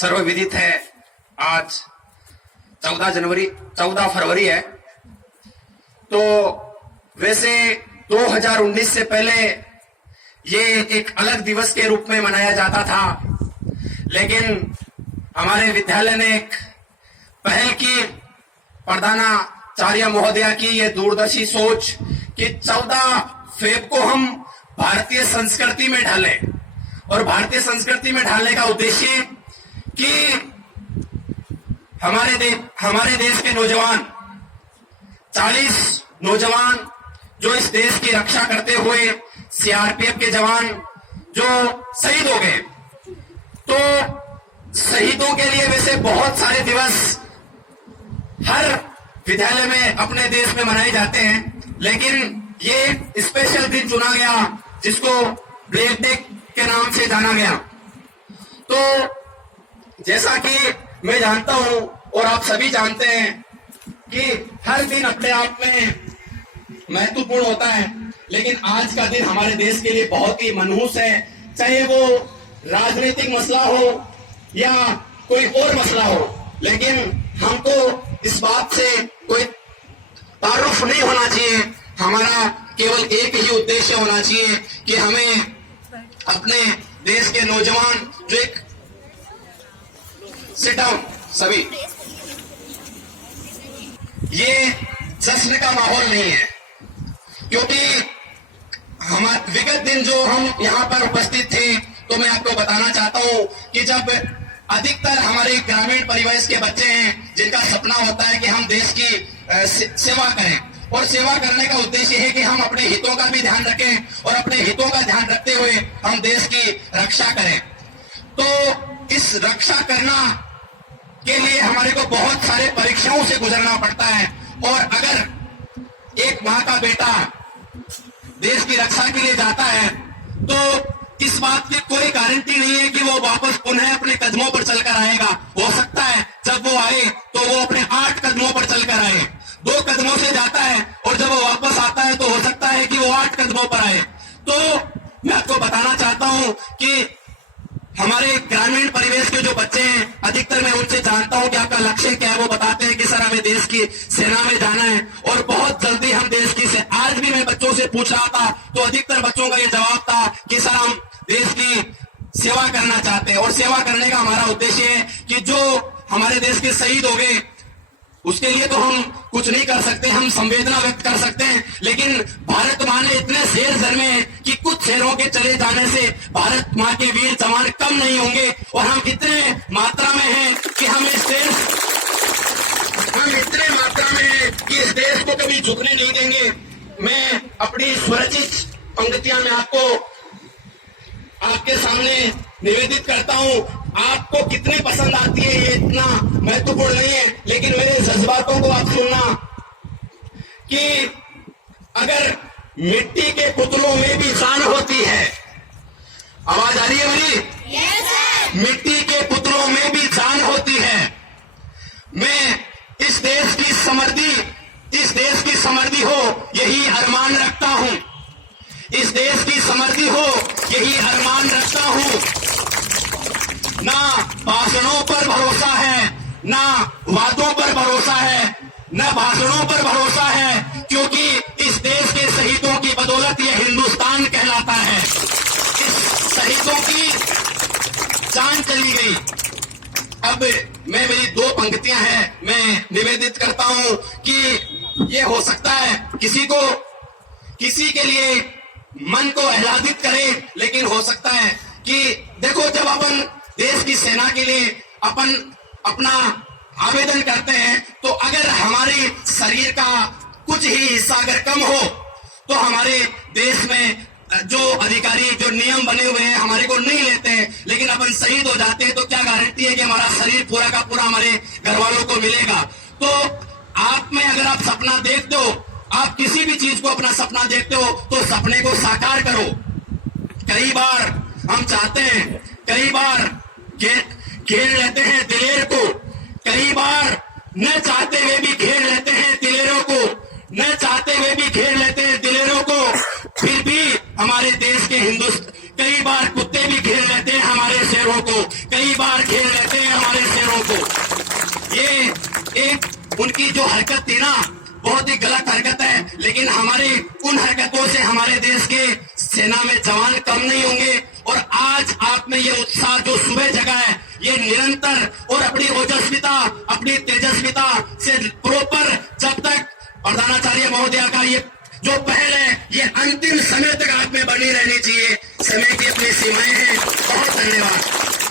सर्वविदित है आज 14 फरवरी है। तो वैसे 2019 से पहले ये एक अलग दिवस के रूप में मनाया जाता था, लेकिन हमारे विद्यालय ने एक पहल की, प्रधानाचार्य महोदया की ये दूरदर्शी सोच कि 14 फेब को हम भारतीय संस्कृति में ढालें। और भारतीय संस्कृति में ढालने का उद्देश्य कि हमारे देश के नौजवान 40 नौजवान जो इस देश की रक्षा करते हुए सीआरपीएफ के जवान जो शहीद हो गए, तो शहीदों के लिए वैसे बहुत सारे दिवस हर विद्यालय में अपने देश में मनाए जाते हैं, लेकिन ये स्पेशल दिन चुना गया जिसको ब्लैक डे के नाम से जाना गया। तो जैसा कि मैं जानता हूं और आप सभी जानते हैं कि हर दिन अपने आप में महत्वपूर्ण होता है, लेकिन आज का दिन हमारे देश के लिए बहुत ही मनहूस है। चाहे वो राजनीतिक मसला हो या कोई और मसला हो, लेकिन हमको इस बात से कोई तारुफ नहीं होना चाहिए। हमारा केवल एक ही उद्देश्य होना चाहिए कि हमें अपने देश के नौजवान जो एक सिट डाउन सभी, ये जश्न का माहौल नहीं है, क्योंकि हमारे विगत दिन जो हम यहाँ पर उपस्थित थे, तो मैं आपको बताना चाहता हूँ कि जब अधिकतर हमारे ग्रामीण परिवेश के बच्चे हैं जिनका सपना होता है कि हम देश की सेवा करें, और सेवा करने का उद्देश्य है कि हम अपने हितों का भी ध्यान रखें और अपने हितों का ध्यान रखते हुए हम देश की रक्षा करें। तो इस रक्षा करना के लिए हमारे को बहुत सारे परीक्षाओं से गुजरना पड़ता है, और अगर एक माँ का बेटा देश की रक्षा के लिए जाता है तो इस बात की कोई गारंटी नहीं है कि वो वापस पुनः अपने कदमों पर चलकर आएगा। हो सकता है जब वो आए तो वो अपने 8 कदमों पर चलकर आए, 2 कदमों से जाता है और जब वो वापस आता है तो हो सकता है कि वो 8 कदमों पर आए। तो मैं आपको बताना चाहता हूं कि हमारे ग्रामीण परिवेश के जो बच्चे हैं, अधिकतर मैं उनसे जानता हूं कि आपका लक्ष्य क्या है। वो बताते हैं कि सर हमें देश की सेना में जाना है और बहुत जल्दी हम देश की आज भी मैं बच्चों से पूछ रहा था तो अधिकतर बच्चों का ये जवाब था कि सर हम देश की सेवा करना चाहते हैं। और सेवा करने का हमारा उद्देश्य है कि जो हमारे देश के शहीद हो गए उसके लिए तो हम कुछ नहीं कर सकते, हम संवेदना व्यक्त कर सकते हैं, लेकिन भारत माँ ने इतने शेर जन्मे हैं कि कुछ शेरों के चले जाने से भारत माँ के वीर जवान कम नहीं होंगे, और हम इतने मात्रा में हैं कि हम इतने मात्रा में हैं कि इस देश को कभी झुकने नहीं देंगे। मैं अपनी स्वरचित पंक्तियां में आपके सामने निवेदित करता हूं। आपको कितनी पसंद आती है ये इतना महत्वपूर्ण नहीं है, लेकिन मेरे जज्बातों को आप सुनना कि अगर मिट्टी के पुतलों में भी जान होती है, आवाज आ रही है मेरी? yes, मिट्टी के पुतलों में भी जान होती है। मैं इस देश की समृद्धि हो यही अरमान रखता हूं, इस देश की समृद्धि हो यही अरमान रखता हूं। ना भाषणों पर भरोसा है, ना वादों पर भरोसा है, न भाषणों पर भरोसा है, क्योंकि इस देश के शहीदों की बदौलत ये हिंदुस्तान कहलाता है। इस शहीदों की जान चली गई। अब मेरी 2 पंक्तियां हैं, मैं निवेदित करता हूं कि ये हो सकता है किसी के लिए मन को आह्लादित करे, लेकिन हो सकता है कि देखो जब अपन देश की सेना के लिए अपना आवेदन करते हैं तो अगर हमारे शरीर का कुछ ही हिस्सा अगर कम हो तो हमारे देश में जो अधिकारी जो नियम बने हुए हैं हमारे को नहीं लेते हैं, लेकिन अपन शहीद हो जाते हैं तो क्या गारंटी है कि हमारा शरीर पूरा का पूरा हमारे घर वालों को मिलेगा। तो आप में अगर आप सपना देखते हो, आप किसी भी चीज को अपना सपना देखते हो तो सपने को साकार करो। कई बार हम चाहते हैं, कई बार घेर लेते हैं दिलेर को, कई बार न चाहते हुए भी घेर लेते हैं दिलेरों को, न चाहते हुए भी घेर लेते हैं दिलेरों को, फिर भी हमारे देश के कई बार कुत्ते भी घेर लेते हैं हमारे शेरों को, कई बार घेर लेते हैं उनकी जो हरकत थी ना, बहुत ही गलत हरकत है, लेकिन हमारी उन हरकतों से हमारे देश के सेना में जवान कम नहीं होंगे। और आज आप में ये उत्साह जो सुबह जगा है, ये निरंतर और अपनी ओजस्विता, अपनी तेजस्विता से प्रॉपर जब तक प्रधानाचार्य महोदय का ये जो पहल है, ये अंतिम समय तक आप में बनी रहनी चाहिए। समय की अपनी सीमाएं हैं। बहुत धन्यवाद।